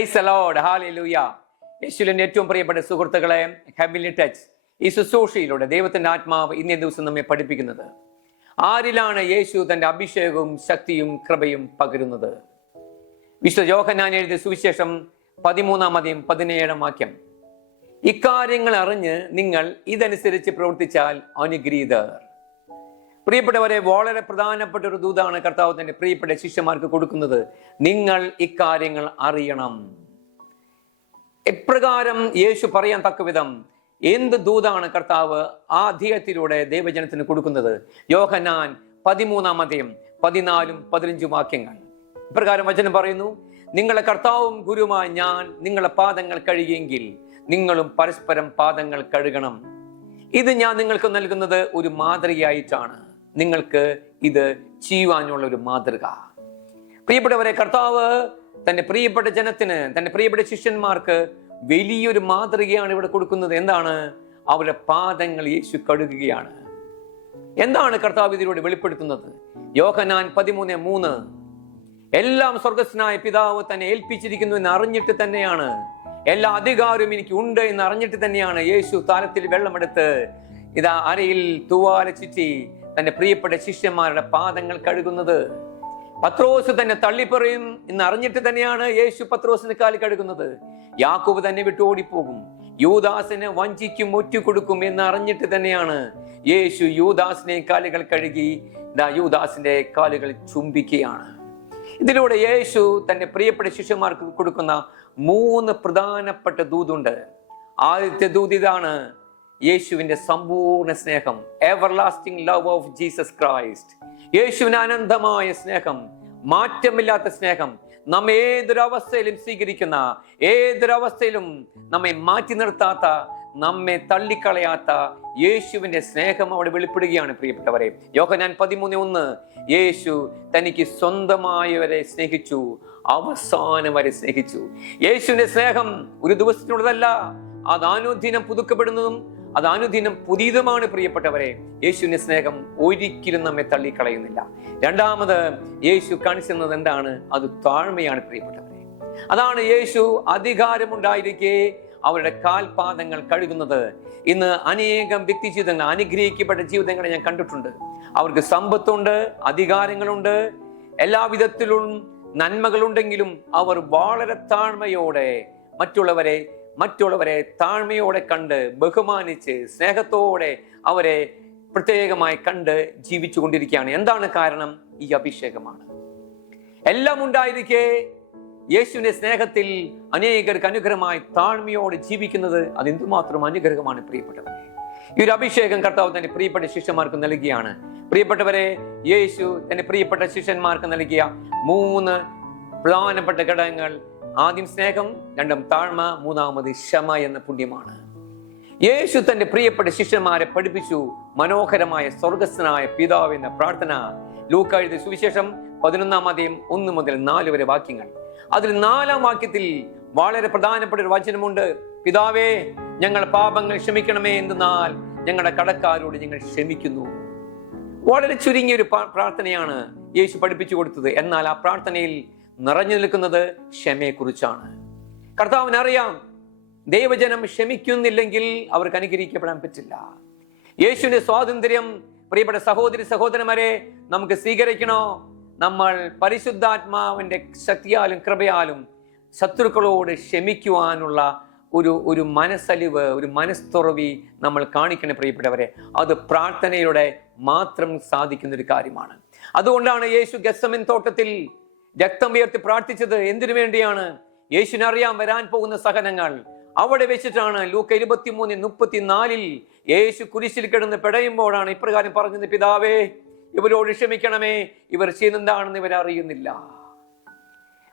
Praise the Lord, hallelujah. യേശുവിന്റെ ഏറ്റവും പ്രിയപ്പെട്ട സുഹൃത്തുക്കളെ, ഹെവൻലി ടച്ച് ഈ ശുശ്രൂഷയിലൂടെ ദൈവത്തിന്റെ ആത്മാവ് ഇന്നേ ദിവസം നമ്മെ പഠിപ്പിക്കുന്നത് ആരിലാണ് യേശു തന്റെ അഭിഷേകവും ശക്തിയും കൃപയും പകരുന്നത്. വിശുദ്ധ യോഹന്നാൻ എഴുതിയ സുവിശേഷം 13:17 ഇക്കാര്യങ്ങൾ അറിഞ്ഞ് നിങ്ങൾ ഇതനുസരിച്ച് പ്രവർത്തിച്ചാൽ അനുഗ്രഹീതർ. പ്രിയപ്പെട്ടവരെ, വളരെ പ്രധാനപ്പെട്ട ഒരു ദൂതാണ് കർത്താവ് തന്റെ പ്രിയപ്പെട്ട ശിഷ്യന്മാർക്ക് കൊടുക്കുന്നത്. നിങ്ങൾ ഇക്കാര്യങ്ങൾ അറിയണം. എപ്രകാരം യേശു പറയാൻ തക്കവിധം എന്ത് ദൂതാണ് കർത്താവ് ആ അധ്യായത്തിലൂടെ ദൈവജനത്തിന് കൊടുക്കുന്നത്? യോഹന്നാൻ 13:14-15 ഇപ്രകാരം വചനം പറയുന്നു: നിങ്ങളെ കർത്താവും ഗുരുവുമായ ഞാൻ നിങ്ങളുടെ പാദങ്ങൾ കഴുകിയെങ്കിൽ നിങ്ങളും പരസ്പരം പാദങ്ങൾ കഴുകണം. ഇത് ഞാൻ നിങ്ങൾക്ക് നൽകുന്നത് ഒരു മാതൃകയായിട്ടാണ്. നിങ്ങൾക്ക് ഇത് ചെയ്യുവാനുള്ള ഒരു മാതൃക. പ്രിയപ്പെട്ടവരെ, കർത്താവ് തന്റെ പ്രിയപ്പെട്ട ജനത്തിന്, തന്റെ പ്രിയപ്പെട്ട ശിഷ്യന്മാർക്ക് വലിയൊരു മാതൃകയാണ് ഇവിടെ കൊടുക്കുന്നത്. എന്താണ്? അവരുടെ പാദങ്ങൾ യേശു കഴുകുകയാണ്. എന്താണ് കർത്താവ് ഇതിലൂടെ വെളിപ്പെടുത്തുന്നത്? യോഹന്നാൻ 13:3 എല്ലാം സ്വർഗസ്ഥനായ പിതാവ് തന്നെ ഏൽപ്പിച്ചിരിക്കുന്നു എന്ന് അറിഞ്ഞിട്ട് തന്നെയാണ്, എല്ലാ അധികാരവും എനിക്ക് ഉണ്ട് എന്ന് അറിഞ്ഞിട്ട് തന്നെയാണ് യേശു താലത്തിൽ വെള്ളമെടുത്ത് ഇതാ അരയിൽ തൂവാല ചുറ്റി തന്റെ പ്രിയപ്പെട്ട ശിഷ്യന്മാരുടെ പാദങ്ങൾ കഴുകുന്നത്. പത്രോസ് തന്നെ തള്ളിപ്പറയും എന്ന് അറിഞ്ഞിട്ട് തന്നെയാണ് യേശു പത്രോസിന് കാല് കഴുകുന്നത്. യാക്കോബ് തന്നെ വിട്ടു ഓടിപ്പോകും, യൂദാസിനെ വഞ്ചിക്കും, ഒറ്റുകൊടുക്കും എന്ന് അറിഞ്ഞിട്ട് തന്നെയാണ് യേശു യൂദാസിനെ കാലുകൾ കഴുകി യൂദാസിന്റെ കാലുകൾ ചുംബിക്കുകയാണ്. ഇതിലൂടെ യേശു തന്റെ പ്രിയപ്പെട്ട ശിഷ്യന്മാർക്ക് കൊടുക്കുന്ന 3 പ്രധാനപ്പെട്ട ദൂതുണ്ട്. ആദ്യത്തെ ദൂത് ഇതാണ്: യേശുവിന്റെ സമ്പൂർണ്ണ സ്നേഹം, everlasting love of Jesus Christ. യേശുവിന് അനന്തമായ സ്നേഹം, മാറ്റമില്ലാത്ത സ്നേഹം, നമ്മെ ഏതൊരവസ്ഥയിലും സ്വീകരിക്കുന്ന, ഏതൊരവസ്ഥയിലും നമ്മെ മാറ്റി നിർത്താത്ത, നമ്മെ തള്ളിക്കളയാത്ത യേശുവിന്റെ സ്നേഹം അവിടെ വെളിപ്പെടുകയാണ്. പ്രിയപ്പെട്ടവരെ, യോഹന്നാൻ 13:1 യേശു തനിക്ക് സ്വന്തമായവരെ സ്നേഹിച്ചു, അവസാനം വരെ സ്നേഹിച്ചു. യേശുവിന്റെ സ്നേഹം ഒരു ദിവസത്തിനുള്ളതല്ല, അത് അനുദിനം പുതുക്കപ്പെടുന്നതും അത് അനുദിനം പുതിയതുമാണ്. പ്രിയപ്പെട്ടവരെ, യേശുവിന്റെ സ്നേഹം ഒരിക്കലും നമ്മെ തള്ളിക്കളയുന്നില്ല. രണ്ടാമത് യേശു കാണിക്കുന്നത് എന്താണ്? അത് താഴ്മയാണ്. പ്രിയപ്പെട്ടവരെ, അതാണ് യേശു അധികാരമുണ്ടായിരിക്കെ അവരുടെ കാൽപാദങ്ങൾ കഴുകുന്നത്. ഇന്ന് അനേകം വ്യക്തി ജീവിതങ്ങൾ, അനുഗ്രഹിക്കപ്പെട്ട ജീവിതങ്ങളെ ഞാൻ കണ്ടിട്ടുണ്ട്. അവർക്ക് സമ്പത്തുണ്ട്, അധികാരങ്ങളുണ്ട്, എല്ലാവിധത്തിലും നന്മകളുണ്ടെങ്കിലും അവർ വളരെ താഴ്മയോടെ മറ്റുള്ളവരെ താഴ്മയോടെ കണ്ട് ബഹുമാനിച്ച് സ്നേഹത്തോടെ അവരെ പ്രത്യേകമായി കണ്ട് ജീവിച്ചു കൊണ്ടിരിക്കുകയാണ്. എന്താണ് കാരണം? ഈ അഭിഷേകമാണ്. എല്ലാം ഉണ്ടായിരിക്കെ യേശുവിന്റെ സ്നേഹത്തിൽ അനേകർക്ക് അനുഗ്രഹമായി താഴ്മയോടെ ജീവിക്കുന്നത് അതെന്തുമാത്രം അനുഗ്രഹമാണ്. പ്രിയപ്പെട്ടവരെ, ഈ ഒരു അഭിഷേകം കർത്താവ് തന്റെ പ്രിയപ്പെട്ട ശിഷ്യന്മാർക്ക് നൽകിയാണ്. പ്രിയപ്പെട്ടവരെ, യേശു തന്റെ പ്രിയപ്പെട്ട ശിഷ്യന്മാർക്ക് നൽകിയ 3 പ്രധാനപ്പെട്ട ഘടകങ്ങൾ: ആദ്യം സ്നേഹം, രണ്ടും താഴ്മ, മൂന്നാമത് ക്ഷമ എന്ന പുണ്യമാണ്. യേശു തന്റെ പ്രിയപ്പെട്ട ശിഷ്യന്മാരെ പഠിപ്പിച്ചു മനോഹരമായ സ്വർഗസ്ഥനായ പിതാവ് എന്ന പ്രാർത്ഥന. ലൂക്കാ എഴുതിയ സുവിശേഷം 11:1-4 വാക്യങ്ങൾ. അതിൽ 4-ാം വാക്യത്തിൽ വളരെ പ്രധാനപ്പെട്ട ഒരു വചനമുണ്ട്: പിതാവേ, ഞങ്ങൾ പാപങ്ങൾ ക്ഷമിക്കണമേ, എന്തെന്നാൽ ഞങ്ങളുടെ കടക്കാരോട് ഞങ്ങൾ ക്ഷമിക്കുന്നു. വളരെ ചുരുങ്ങിയ ഒരു പ്രാർത്ഥനയാണ് യേശു പഠിപ്പിച്ചു കൊടുത്തത്. എന്നാൽ ആ പ്രാർത്ഥനയിൽ നിറഞ്ഞു നിൽക്കുന്നത് ക്ഷമയെക്കുറിച്ചാണ്. കർത്താവിനറിയാം, ദൈവജനം ക്ഷമിക്കുന്നില്ലെങ്കിൽ അവർക്ക് അനുഗ്രഹിക്കപ്പെടാൻ പറ്റില്ല. യേശുവിന്റെ സ്വാതന്ത്ര്യം പ്രിയപ്പെട്ട സഹോദരി സഹോദരന്മാരെ നമുക്ക് സ്വീകരിക്കണോ? നമ്മൾ പരിശുദ്ധാത്മാവിന്റെ ശക്തിയാലും കൃപയാലും ശത്രുക്കളോട് ക്ഷമിക്കുവാനുള്ള ഒരു മനസ്സലിവ്, ഒരു മനസ്തുറവി നമ്മൾ കാണിക്കണം. പ്രിയപ്പെട്ടവരെ, അത് പ്രാർത്ഥനയിലൂടെ മാത്രം സാധിക്കുന്ന ഒരു കാര്യമാണ്. അതുകൊണ്ടാണ് യേശു ഗെത്സമൻ തോട്ടത്തിൽ രക്തം ഉയർത്തി പ്രാർത്ഥിച്ചത്. എന്തിനു വേണ്ടിയാണ്? യേശുവിനറിയാം വരാൻ പോകുന്ന സഹനങ്ങൾ. അവിടെ വെച്ചിട്ടാണ് ലൂക്ക 23:34 യേശു കുരിശിൽ കിടന്ന് പിടയുമ്പോഴാണ് ഇപ്രകാരം പറഞ്ഞത്: പിതാവേ, ഇവരോട് ക്ഷമിക്കണമേ, ഇവർ ചെയ്യുന്നതാണെന്ന് ഇവരറിയുന്നില്ല.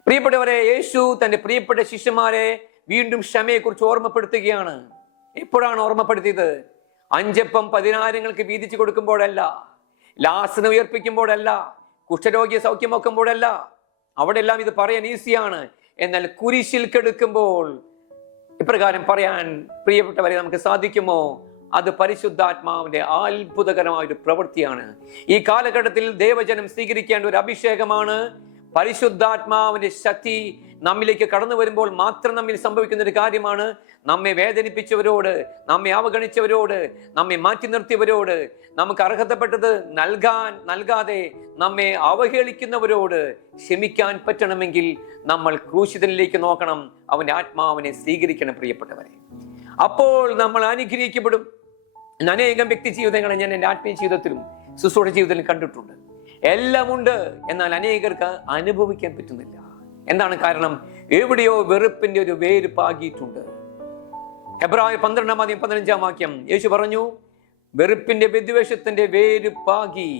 പ്രിയപ്പെട്ടവരെ, യേശു തന്റെ പ്രിയപ്പെട്ട ശിഷ്യന്മാരെ വീണ്ടും ക്ഷമയെക്കുറിച്ച് ഓർമ്മപ്പെടുത്തുകയാണ്. എപ്പോഴാണ് ഓർമ്മപ്പെടുത്തിയത്? 5 അപ്പം 10,000 വീതിച്ചു കൊടുക്കുമ്പോഴല്ല, ലാസറിനെ ഉയർപ്പിക്കുമ്പോഴല്ല, കുഷ്ഠരോഗിയെ സൗഖ്യമാക്കുമ്പോഴല്ല. അവിടെ എല്ലാം ഇത് പറയാൻ ഈസിയാണ്. എന്നാൽ കുരിശിൽ കിടക്കുമ്പോൾ ഇപ്രകാരം പറയാൻ പ്രിയപ്പെട്ടവരെ നമുക്ക് സാധിക്കുമോ? അത് പരിശുദ്ധാത്മാവിന്റെ അത്ഭുതകരമായ ഒരു പ്രവൃത്തിയാണ്. ഈ കാലഘട്ടത്തിൽ ദൈവജനം സ്വീകരിക്കേണ്ട ഒരു അഭിഷേകമാണ് പരിശുദ്ധാത്മാവിന്റെ ശക്തി നമ്മിലേക്ക് കടന്നു വരുമ്പോൾ മാത്രം നമ്മിൽ സംഭവിക്കുന്ന ഒരു കാര്യമാണ്. നമ്മെ വേദനിപ്പിച്ചവരോട്, നമ്മെ അവഗണിച്ചവരോട്, നമ്മെ മാറ്റി നിർത്തിയവരോട്, നമുക്ക് അർഹതപ്പെട്ടത് നൽകാതെ നമ്മെ അവഹേളിക്കുന്നവരോട് ക്ഷമിക്കാൻ പറ്റണമെങ്കിൽ നമ്മൾ ക്രൂശിതനിലേക്ക് നോക്കണം, അവന്റെ ആത്മാവിനെ സ്വീകരിക്കണം പ്രിയപ്പെട്ടവരെ. അപ്പോൾ നമ്മൾ അനുഗ്രഹിക്കപ്പെടും. അനേകം വ്യക്തി ജീവിതങ്ങളെ ഞാൻ എൻ്റെ ആത്മീയ ജീവിതത്തിലും ശുശ്രൂഷ ജീവിതത്തിലും കണ്ടിട്ടുണ്ട്. എല്ലാം ഉണ്ട്, എന്നാൽ അനേകർക്ക് അനുഭവിക്കാൻ പറ്റുന്നില്ല. എന്താണ് കാരണം? എവിടെയോ വെറുപ്പിന്റെ ഒരു വേര് പാകിയിട്ടുണ്ട്. ഹെബ്രായർ 12:15 യേശു പറഞ്ഞു, വെറുപ്പിന്റെ വിദ്വേഷത്തിന്റെ വേര് പാകി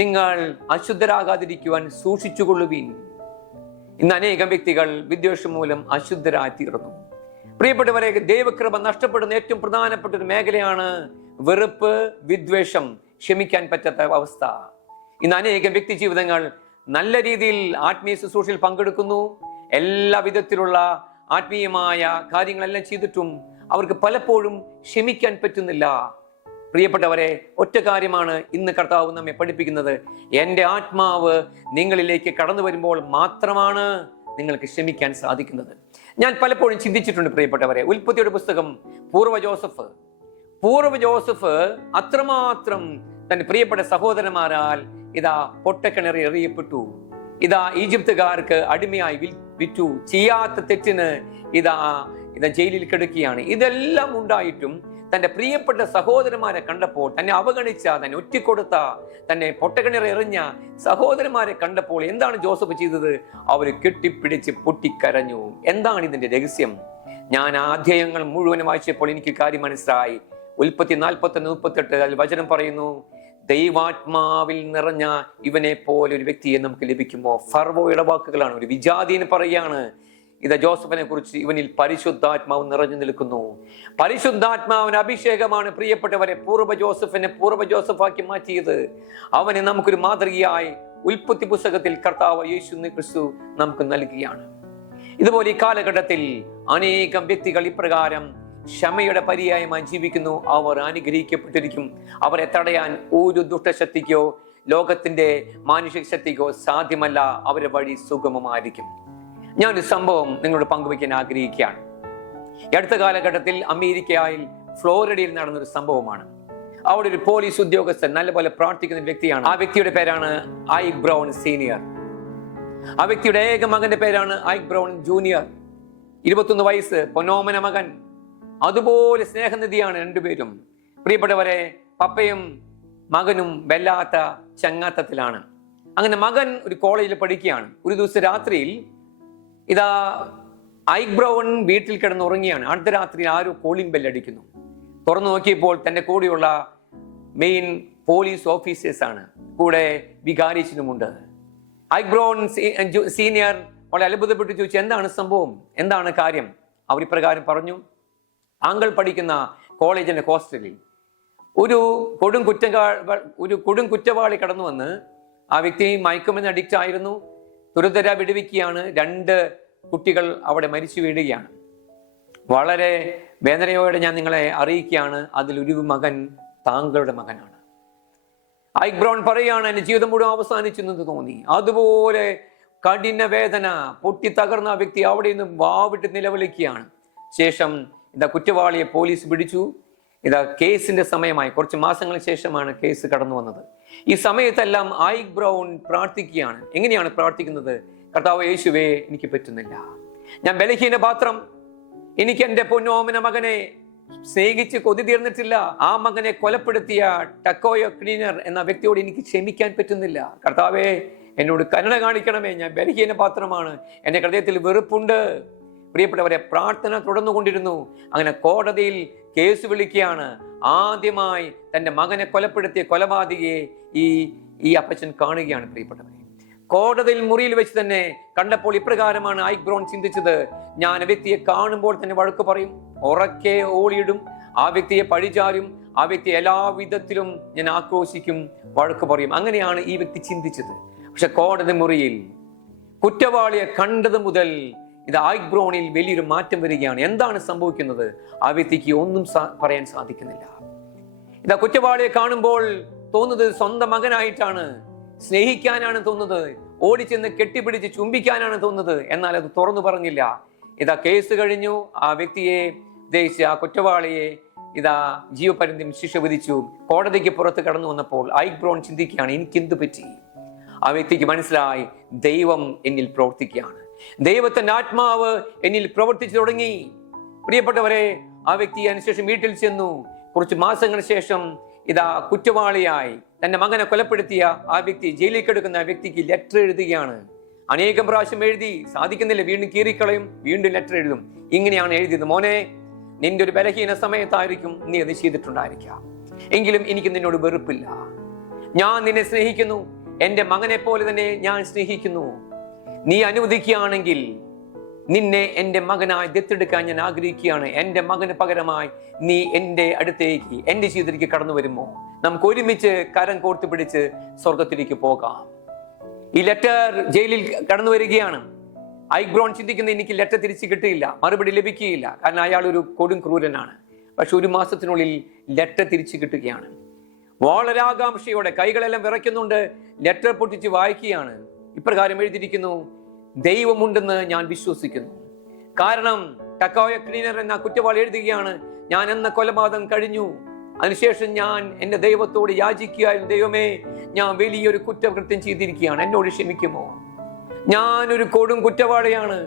നിങ്ങൾ അശുദ്ധരാകാതിരിക്കുവാൻ സൂക്ഷിച്ചുകൊള്ളുവിൻ. ഇന്ന് അനേകം വ്യക്തികൾ വിദ്വേഷം മൂലം അശുദ്ധരായി തീർന്നു. പ്രിയപ്പെട്ടവരെ, ദൈവകൃപ നഷ്ടപ്പെടുന്ന ഏറ്റവും പ്രധാനപ്പെട്ട ഒരു മേഖലയാണ് വെറുപ്പ്, വിദ്വേഷം, ക്ഷമിക്കാൻ പറ്റാത്ത അവസ്ഥ. ഇന്ന് അനേകം വ്യക്തി ജീവിതങ്ങൾ നല്ല രീതിയിൽ ആത്മീയ ശുശ്രൂഷയിൽ പങ്കെടുക്കുന്നു, എല്ലാ വിധത്തിലുള്ള ആത്മീയമായ കാര്യങ്ങളെല്ലാം ചെയ്തിട്ടും അവർക്ക് പലപ്പോഴും ക്ഷമിക്കാൻ പറ്റുന്നില്ല. പ്രിയപ്പെട്ടവരെ, ഒറ്റ കാര്യമാണ് ഇന്ന് കർത്താവ് നമ്മെ പഠിപ്പിക്കുന്നത്. എൻ്റെ ആത്മാവ് നിങ്ങളിലേക്ക് കടന്നു വരുമ്പോൾ മാത്രമാണ് നിങ്ങൾക്ക് ക്ഷമിക്കാൻ സാധിക്കുന്നത്. ഞാൻ പലപ്പോഴും ചിന്തിച്ചിട്ടുണ്ട് പ്രിയപ്പെട്ടവരെ. ഉൽപ്പത്തിയുടെ പുസ്തകം പൂർവ്വ ജോസഫ് അത്രമാത്രം തന്റെ പ്രിയപ്പെട്ട സഹോദരന്മാരാൽ പൊട്ടക്കിണറി എറിയപ്പെട്ടു. ഈജിപ്തുകാർക്ക് അടിമയായി വിറ്റു. ചെയ്യാത്ത തെറ്റിന് ജയിലിൽ കിടക്കുകയാണ്. ഇതെല്ലാം ഉണ്ടായിട്ടും തന്റെ പ്രിയപ്പെട്ട സഹോദരന്മാരെ കണ്ടപ്പോൾ, തന്നെ അവഗണിച്ച, തന്നെ ഒറ്റിക്കൊടുത്ത, തന്നെ പൊട്ടക്കിണറി എറിഞ്ഞ സഹോദരന്മാരെ കണ്ടപ്പോൾ എന്താണ് ജോസഫ് ചെയ്തത്? അവര് കെട്ടിപ്പിടിച്ച് പൊട്ടിക്കരഞ്ഞു. എന്താണ് ഇതിന്റെ രഹസ്യം? ഞാൻ ആ അധ്യായങ്ങൾ മുഴുവനും വായിച്ചപ്പോൾ എനിക്ക് കാര്യം മനസ്സിലായി. ഉൽപ്പത്തി 41:38 അതിൽ വചനം പറയുന്നു, ദൈവാത്മാവിൽ നിറഞ്ഞ ഇവനെ പോലെ ഒരു വ്യക്തിയെ നമുക്ക് ലഭിക്കുമോ? ഫർവോയുടെ വാക്കുകളാണ്. ഒരു വിജാതിന് പറയാണ് ജോസഫിനെ കുറിച്ച്, ഇവനിൽ പരിശുദ്ധാത്മാവ് നിറഞ്ഞു നിൽക്കുന്നു. പരിശുദ്ധാത്മാവിന് അഭിഷേകമാണ് പ്രിയപ്പെട്ടവരെ പൂർവ്വ ജോസഫാക്കി മാറ്റിയത്. അവനെ നമുക്കൊരു മാതൃകയായി ഉൽപ്പത്തി പുസ്തകത്തിൽ കർത്താവ് യേശു ക്രിസ്തു നമുക്ക് നൽകുകയാണ്. ഇതുപോലെ ഈ കാലഘട്ടത്തിൽ അനേകം വ്യക്തികൾ ഇപ്രകാരം ക്ഷമയുടെ പര്യായമായി ജീവിക്കുന്നു. അവർ അനുഗ്രഹിക്കപ്പെട്ടിരിക്കും. അവരെ തടയാൻ ഒരു ദുഷ്ടശക്തിക്കോ ലോകത്തിന്റെ മാനുഷിക ശക്തിക്കോ സാധ്യമല്ല. അവരുടെ വഴി സുഗമമായിരിക്കും. ഞാനൊരു സംഭവം നിങ്ങളോട് പങ്കുവയ്ക്കാൻ ആഗ്രഹിക്കുകയാണ്. അടുത്ത കാലഘട്ടത്തിൽ അമേരിക്കയിൽ ഫ്ലോറിഡയിൽ നടന്നൊരു സംഭവമാണ്. അവിടെ ഒരു പോലീസ് ഉദ്യോഗസ്ഥൻ നല്ലപോലെ പ്രാർത്ഥിക്കുന്ന വ്യക്തിയാണ്. ആ വ്യക്തിയുടെ പേരാണ് ഐക്ക് ബ്രൗൺ സീനിയർ. ആ വ്യക്തിയുടെ ഏക മകന്റെ പേരാണ് ഐക്ക് ബ്രൗൺ ജൂനിയർ. 21 വയസ്സ്, പൊന്നോമന മകൻ. അതുപോലെ സ്നേഹനിധിയാണ് രണ്ടുപേരും. പ്രിയപ്പെട്ടവരെ, പപ്പയും മകനും വല്ലാത്ത ചങ്ങാത്തത്തിലാണ്. അങ്ങനെ മകൻ ഒരു കോളേജിൽ പഠിക്കുകയാണ്. ഒരു ദിവസം രാത്രിയിൽ ഐക്ക് ബ്രൗൺ വീട്ടിൽ കിടന്നുറങ്ങിയാണ്. അടുത്ത രാത്രി ആരോ കോളിംഗ് ബെല്ലടിക്കുന്നു. തുറന്നു നോക്കിയപ്പോൾ തന്റെ കൂടെയുള്ള മെയിൻ പോലീസ് ഓഫീസേഴ്സാണ്, കൂടെ വികാരിച്ചനുമുണ്ട്. ഐക്ക് ബ്രൗൺ സീനിയർ വളരെ അത്ഭുതപ്പെട്ട് ചോദിച്ചു, എന്താണ് സംഭവം, എന്താണ് കാര്യം? അവർ ഇപ്രകാരം പറഞ്ഞു, താങ്കൾ പഠിക്കുന്ന കോളേജിന്റെ ഹോസ്റ്റലിൽ ഒരു കൊടും കുറ്റവാളി കടന്നു വന്ന്, ആ വ്യക്തി മയക്കുമരുന്ന് അഡിക്റ്റ് ആയിരുന്നു, തുരുതര വിടുവിക്കുകയാണ്. 2 കുട്ടികൾ അവിടെ മരിച്ചു വീഴുകയാണ്. വളരെ വേദനയോടെ ഞാൻ നിങ്ങളെ അറിയിക്കുകയാണ്, അതിലൊരു മകൻ താങ്കളുടെ മകനാണ്. ഐക്ക് ബ്രൗൺ പറയുകയാണ്, എന്റെ ജീവിതം മുഴുവൻ അവസാനിച്ചെന്ന് തോന്നി. അതുപോലെ കഠിന വേദന പൊട്ടി തകർന്ന ആ വ്യക്തി അവിടെ നിന്ന് വാവിട്ട് നിലവിളിക്കുകയാണ്. ശേഷം കുറ്റവാളിയെ പോലീസ് പിടിച്ചു. കേസിന്റെ സമയമായി. കുറച്ച് മാസങ്ങൾക്ക് ശേഷമാണ് കേസ് കടന്നു വന്നത്. ഈ സമയത്തെല്ലാം ഐക്ക് ബ്രൗൺ പ്രാർത്ഥിക്കുകയാണ്. എങ്ങനെയാണ് പ്രാർത്ഥിക്കുന്നത്? കർത്താവ് യേശുവേ, എനിക്ക് പറ്റുന്നില്ല, ഞാൻ ബലഹീന പാത്രം, എനിക്ക് എൻ്റെ പൊന്നോമന മകനെ സ്നേഹിച്ച് കൊതി തീർന്നിട്ടില്ല. ആ മകനെ കൊലപ്പെടുത്തിയ ടക്കോയോ ക്ലീനർ എന്ന വ്യക്തിയോട് എനിക്ക് ക്ഷമിക്കാൻ പറ്റുന്നില്ല. കർത്താവേ, എന്നോട് കരുണ കാണിക്കണമേ, ഞാൻ ബലഹീന പാത്രമാണ്, എൻ്റെ ഹൃദയത്തിൽ വെറുപ്പുണ്ട്. പ്രിയപ്പെട്ടവരെ, പ്രാർത്ഥന തുടർന്നുകൊണ്ടിരുന്നു. അങ്ങനെ കോടതിയിൽ കേസ് വിളിക്കുകയാണ്. ആദ്യമായി തന്റെ മകനെ കൊലപ്പെടുത്തിയ കൊലപാതകയെ ഈ അപ്പച്ചൻ കാണുകയാണ്. പ്രിയപ്പെട്ടവരെ, കോടതിയിൽ മുറിയിൽ വെച്ച് തന്നെ കണ്ടപ്പോൾ ഇപ്രകാരമാണ് ഐക്ക് ബ്രൗൺ ചിന്തിച്ചത്, ഞാൻ ആ വ്യക്തിയെ കാണുമ്പോൾ തന്നെ വഴക്ക് പറയും, ഉറക്കെ ഓളിയിടും, ആ വ്യക്തിയെ പഴിചാരും, ആ വ്യക്തിയെ എല്ലാ വിധത്തിലും ഞാൻ ആക്രോശിക്കും, വഴക്ക് പറയും. അങ്ങനെയാണ് ഈ വ്യക്തി ചിന്തിച്ചത്. പക്ഷെ കോടതി മുറിയിൽ കുറ്റവാളിയെ കണ്ടത് മുതൽ ഐക്ക് ബ്രൗണിൽ വലിയൊരു മാറ്റം വരികയാണ്. എന്താണ് സംഭവിക്കുന്നത്? ആ വ്യക്തിക്ക് ഒന്നും പറയാൻ സാധിക്കുന്നില്ല. കുറ്റവാളിയെ കാണുമ്പോൾ തോന്നുന്നത് സ്വന്തം മകനായിട്ടാണ്, സ്നേഹിക്കാനാണ് തോന്നുന്നത്. ഓടിച്ചെന്ന് കെട്ടിപ്പിടിച്ച് ചുംബിക്കാനാണ് തോന്നുന്നത്. എന്നാൽ അത് തുറന്നു പറഞ്ഞില്ല. ഇതാ കേസ് കഴിഞ്ഞു. ആ വ്യക്തിയെ ഉദ്ദേശിച്ച് ആ കുറ്റവാളിയെ ഇതാ ജീവപര്യന്തം ശിക്ഷ വിധിച്ചു. കോടതിക്ക് പുറത്ത് കടന്നു വന്നപ്പോൾ ഐക് ബ്രോൺ ചിന്തിക്കുകയാണ്, എനിക്കെന്ത് പറ്റി? ആ വ്യക്തിക്ക് മനസ്സിലായി, ദൈവം എന്നിൽ പ്രവർത്തിക്കുകയാണ്, ദൈവത്തിന്റെ ആത്മാവ് എന്നിൽ പ്രവർത്തിച്ചു തുടങ്ങി. പ്രിയപ്പെട്ടവരെ, ആ വ്യക്തി അതിനുശേഷം വീട്ടിൽ ചെന്നു. കുറച്ച് മാസങ്ങൾക്ക് ശേഷം ഇതാ കുറ്റവാളിയായി തന്റെ മകനെ കൊലപ്പെടുത്തിയ ആ വ്യക്തി, ജയിലിൽ കിടക്കുന്ന ആ വ്യക്തിക്ക് ലെറ്റർ എഴുതുകയാണ്. അനേകം പ്രാവശ്യം എഴുതി, സാധിക്കുന്നില്ല, വീണ്ടും കീറിക്കളയും, വീണ്ടും ലെറ്റർ എഴുതും. ഇങ്ങനെയാണ് എഴുതിയത്, മോനെ, നിന്റെ ഒരു ബലഹീന സമയത്തായിരിക്കും നീ അത് ചെയ്തിട്ടുണ്ടായിരിക്കാം, എങ്കിലും എനിക്ക് നിന്നോട് വെറുപ്പില്ല. ഞാൻ നിന്നെ സ്നേഹിക്കുന്നു, എന്റെ മകനെ പോലെ തന്നെ ഞാൻ സ്നേഹിക്കുന്നു. നീ അനുവദിക്കുകയാണെങ്കിൽ നിന്നെ എന്റെ മകനായി ദത്തെടുക്കാൻ ഞാൻ ആഗ്രഹിക്കുകയാണ്. എന്റെ മകന് പകരമായി നീ എന്റെ അടുത്തേക്ക്, എന്റെ ജീവിതത്തിലേക്ക് കടന്നു വരുമോ? നമുക്ക് ഒരുമിച്ച് കരം കോർത്ത് പിടിച്ച് സ്വർഗത്തിലേക്ക് പോകാം. ഈ ലെറ്റർ ജയിലിൽ കടന്നു വരികയാണ്. ഐക് ബ്രോൺ ചിന്തിക്കുന്നത്, എനിക്ക് ലെറ്റർ തിരിച്ചു കിട്ടിയില്ല, മറുപടി ലഭിക്കുകയില്ല, കാരണം അയാൾ ഒരു കൊടും ക്രൂരനാണ്. പക്ഷെ 1 മാസത്തിനുള്ളിൽ ലെറ്റർ തിരിച്ചു കിട്ടുകയാണ്. വളരെ ആകാംക്ഷയോടെ കൈകളെല്ലാം വിറയ്ക്കുന്നുണ്ട്. ലെറ്റർ പൊട്ടിച്ച് വായിക്കുകയാണ്. ഇപ്രകാരം എഴുതിയിരിക്കുന്നു, ദൈവമുണ്ടെന്ന് ഞാൻ വിശ്വസിക്കുന്നു. കാരണം ടക്കോയ ക്ലീനർ എന്ന കുറ്റവാളി എഴുതുകയാണ്, ഞാൻ എന്ന കൊലപാതകം കഴിഞ്ഞു. അതിനുശേഷം ഞാൻ എന്റെ ദൈവത്തോട് യാചിക്കുകയായിരുന്നു, ദൈവമേ, ഞാൻ വലിയൊരു കുറ്റകൃത്യം ചെയ്തിരിക്കുകയാണ്, എന്നോട് ക്ഷമിക്കുമോ? ഞാനൊരു കൊടും കുറ്റവാളിയാണ്,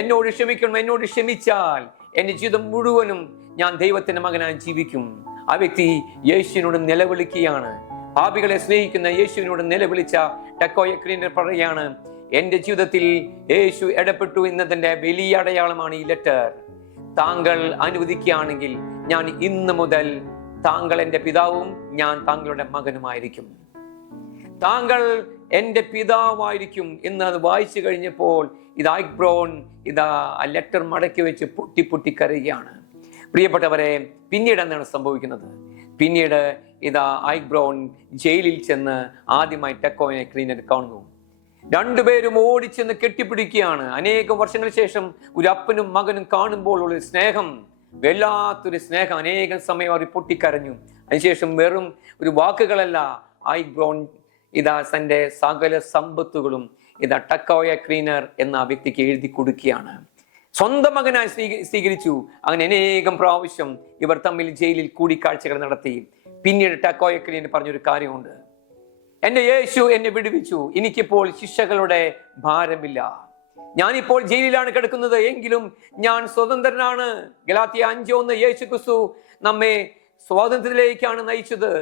എന്നോട് ക്ഷമിക്കണം. എന്നോട് ക്ഷമിച്ചാൽ എന്റെ ജീവിതം മുഴുവനും ഞാൻ ദൈവത്തിന്റെ മകനായി ജീവിക്കും. ആ വ്യക്തി യേശുവിനോട് നിലവിളിക്കുകയാണ്. പാപികളെ സ്നേഹിക്കുന്ന യേശുവിനോട് നിലവിളിച്ച ടക്കോയ ക്ലീനർ പറയുകയാണ്, എന്റെ ജീവിതത്തിൽ യേശു ഇടപെട്ടു എന്നതിന്റെ വലിയ അടയാളമാണ് ഈ ലെറ്റർ. താങ്കൾ അനുവദിക്കുകയാണെങ്കിൽ ഞാൻ ഇന്ന് മുതൽ താങ്കൾ എന്റെ പിതാവും ഞാൻ താങ്കളുടെ മകനുമായിരിക്കും. താങ്കൾ എന്റെ പിതാവായിരിക്കും എന്ന് അത് വായിച്ചു കഴിഞ്ഞപ്പോൾ ഇത് ഐക് ബ്രോൺ ഇതാ ആ ലെറ്റർ മടക്കി വെച്ച് പൊട്ടി പൊട്ടി കരയുകയാണ്. പ്രിയപ്പെട്ടവരെ, പിന്നീട് എന്താണ് സംഭവിക്കുന്നത്? പിന്നീട് ഇതാ ഐക് ബ്രോൺ ജയിലിൽ ചെന്ന് ആദ്യമായി ടക്കോയ ക്ലീനർ കാണുന്നു. രണ്ടുപേരും ഓടിച്ചെന്ന് കെട്ടിപ്പിടിക്കുകയാണ്. അനേകം വർഷങ്ങൾക്ക് ശേഷം ഒരു അപ്പനും മകനും കാണുമ്പോൾ ഉള്ള സ്നേഹം, വല്ലാത്തൊരു സ്നേഹം. അനേകം സമയം അവർ പൊട്ടിക്കരഞ്ഞു. അതിനുശേഷം വെറും ഒരു വാക്കുകളല്ല, ഐക് ബ്രോൺ ഇതാ തന്റെ സകല സമ്പത്തുകളും ഇതാ ടക്കോയ ക്ലീനർ എന്ന വ്യക്തിക്ക് എഴുതി കൊടുക്കുകയാണ്. സ്വന്തം മകനായി സ്വീകരിച്ചു. അങ്ങനെ അനേകം പ്രാവശ്യം ഇവർ തമ്മിൽ ജയിലിൽ കൂടിക്കാഴ്ചകൾ നടത്തി. പിന്നീട് ടക്കോയ ക്ലീനർ പറഞ്ഞൊരു കാര്യമുണ്ട്, എന്റെ യേശു എന്നെ വിടുവിച്ചു, എനിക്കിപ്പോൾ ശിക്ഷകളുടെ ഭാരമില്ല. ഞാനിപ്പോൾ ജയിലിലാണ് കിടക്കുന്നത്, എങ്കിലും ഞാൻ സ്വതന്ത്രനാണ്. ഗലാത്യ 5:1 യേശു ക്രിസ്തു നമ്മെ സ്വാതന്ത്ര്യത്തിലേക്കാണ് നയിച്ചത്.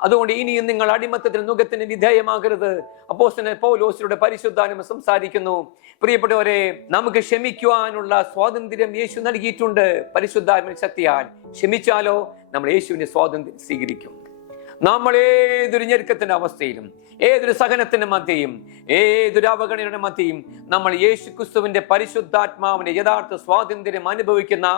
അതുകൊണ്ട് ഇനിയും നിങ്ങൾ അടിമത്തത്തിന് നുഖത്തിന് വിധേയമാകരുത്. അപ്പോസ്തലൻ പൗലോസിലൂടെ പരിശുദ്ധാത്മാവ് സംസാരിക്കുന്നു. പ്രിയപ്പെട്ടവരെ, നമുക്ക് ക്ഷമിക്കുവാനുള്ള സ്വാതന്ത്ര്യം യേശു നൽകിയിട്ടുണ്ട്. പരിശുദ്ധാത്മ ശക്തിയാൽ ക്ഷമിച്ചാലോ നമ്മൾ യേശുവിന്റെ സ്വാതന്ത്ര്യം സ്വീകരിക്കും. നമ്മൾ ഏതൊരു ഞെരുക്കത്തിന്റെ അവസ്ഥയിലും, ഏതൊരു സഹനത്തിന്റെ മധ്യയും, ഏതൊരു അവഗണനയുടെ മധ്യയും നമ്മൾ യേശു ക്രിസ്തുവിന്റെ പരിശുദ്ധാത്മാവിന്റെ യഥാർത്ഥ സ്വാതന്ത്ര്യം അനുഭവിക്കുന്ന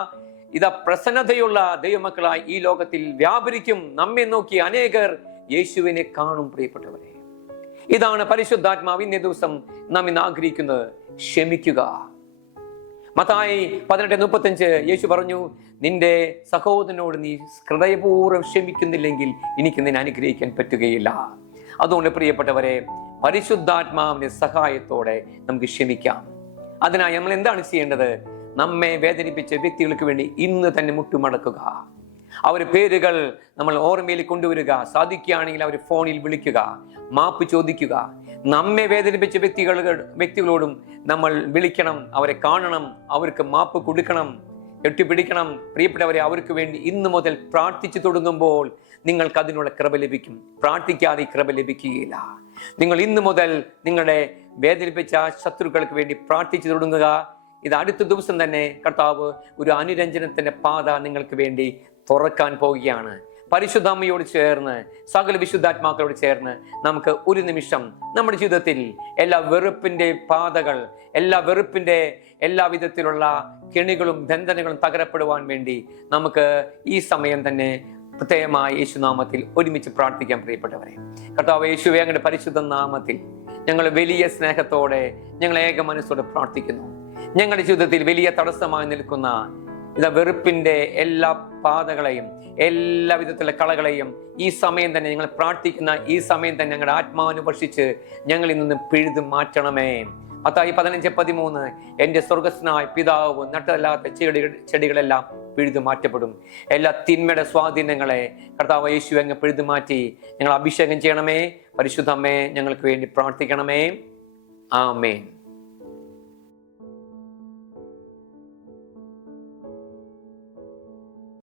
ഇതാ പ്രസന്നതയുള്ള ദൈവമക്കളായി ഈ ലോകത്തിൽ വ്യാപരിക്കും. നമ്മെ നോക്കി അനേകർ യേശുവിനെ കാണും. പ്രിയപ്പെട്ടവരെ, ഇതാണ് പരിശുദ്ധാത്മാവ് ഇന്നേ ദിവസം നാം ഇന്ന് ആഗ്രഹിക്കുന്നത്. ക്ഷമിക്കുക. മത്തായി 18:35 യേശു പറഞ്ഞു, നിന്റെ സഹോദരനോട് നീ ഹൃദയപൂർവ്വം ക്ഷമിക്കുന്നില്ലെങ്കിൽ എനിക്ക് നിന്നെ അനുഗ്രഹിക്കാൻ പറ്റുകയില്ല. അതുകൊണ്ട് പ്രിയപ്പെട്ടവരെ, പരിശുദ്ധാത്മാവിന്റെ സഹായത്തോടെ നമുക്ക് ക്ഷമിക്കാം. അതിനായി നമ്മൾ എന്താണ് ചെയ്യേണ്ടത്? നമ്മെ വേദനിപ്പിച്ച വ്യക്തികൾക്ക് വേണ്ടി ഇന്ന് തന്നെ മുട്ടുമടക്കുക. അവരുടെ പേരുകൾ നമ്മൾ ഓർമ്മയിൽ കൊണ്ടുവരിക. സാധിക്കുകയാണെങ്കിൽ അവർ ഫോണിൽ വിളിക്കുക, മാപ്പ് ചോദിക്കുക. നമ്മെ വേദനിപ്പിച്ച വ്യക്തികളോടും നമ്മൾ വിളിക്കണം, അവരെ കാണണം, അവർക്ക് മാപ്പ് കൊടുക്കണം, കെട്ടിപ്പിടിക്കണം. പ്രിയപ്പെട്ടവരെ, അവർക്ക് വേണ്ടി ഇന്നു മുതൽ പ്രാർത്ഥിച്ചു തുടങ്ങുമ്പോൾ നിങ്ങൾക്ക് അതിനുള്ള കൃപ ലഭിക്കും. പ്രാർത്ഥിക്കാതെ കൃപ ലഭിക്കുകയില്ല. നിങ്ങൾ ഇന്നു മുതൽ നിങ്ങളുടെ വേദനിപ്പിച്ച ശത്രുക്കൾക്ക് വേണ്ടി പ്രാർത്ഥിച്ചു തുടങ്ങുക. ഇത് അടുത്ത ദിവസം തന്നെ കർത്താവ് ഒരു അനുരഞ്ജനത്തിന്റെ പാത നിങ്ങൾക്ക് വേണ്ടി തുറക്കാൻ പോവുകയാണ്. പരിശുദ്ധ അമ്മയോട് ചേർന്ന്, സകല വിശുദ്ധാത്മാക്കളോട് ചേർന്ന് നമുക്ക് ഒരു നിമിഷം നമ്മുടെ ജീവിതത്തിൽ എല്ലാ വെറുപ്പിന്റെ പാതകൾ, എല്ലാ വിധത്തിലുള്ള കെണികളും ബന്ധനങ്ങളും തകരപ്പെടുവാൻ വേണ്ടി നമുക്ക് ഈ സമയം തന്നെ പ്രത്യേകമായി യേശുനാമത്തിൽ ഒരുമിച്ച് പ്രാർത്ഥിക്കാൻ. പ്രിയപ്പെട്ടവരെ, കർത്താവ് യേശുവേ, അങ്ങയുടെ പരിശുദ്ധ നാമത്തിൽ ഞങ്ങൾ വലിയ സ്നേഹത്തോടെ, ഞങ്ങൾ ഏക മനസ്സോടെ പ്രാർത്ഥിക്കുന്നു. ഞങ്ങളുടെ ജീവിതത്തിൽ വലിയ തടസ്സമായി നിൽക്കുന്ന ഇതാ വെറുപ്പിന്റെ എല്ലാ പാതകളെയും, എല്ലാ വിധത്തിലുള്ള കളകളെയും ഈ സമയം തന്നെ, ഞങ്ങൾ പ്രാർത്ഥിക്കുന്ന ഈ സമയം തന്നെ ഞങ്ങളുടെ ആത്മാവിനെ വർഷിച്ച് ഞങ്ങളിൽ നിന്ന് പിഴുതു മാറ്റണമേ. മത്തായി 15:13 എൻ്റെ സ്വർഗസ്നായ പിതാവ് നട്ടല്ലാത്ത ചെടികളെല്ലാം പിഴുതു മാറ്റപ്പെടും. എല്ലാ തിന്മയുടെ സ്വാധീനങ്ങളെ കർത്താവ് യേശു അങ്ങ് പിഴുതു മാറ്റി ഞങ്ങൾ അഭിഷേകം ചെയ്യണമേ. പരിശുദ്ധ അമ്മേ, ഞങ്ങൾക്ക് വേണ്ടി പ്രാർത്ഥിക്കണമേ. ആമേൻ.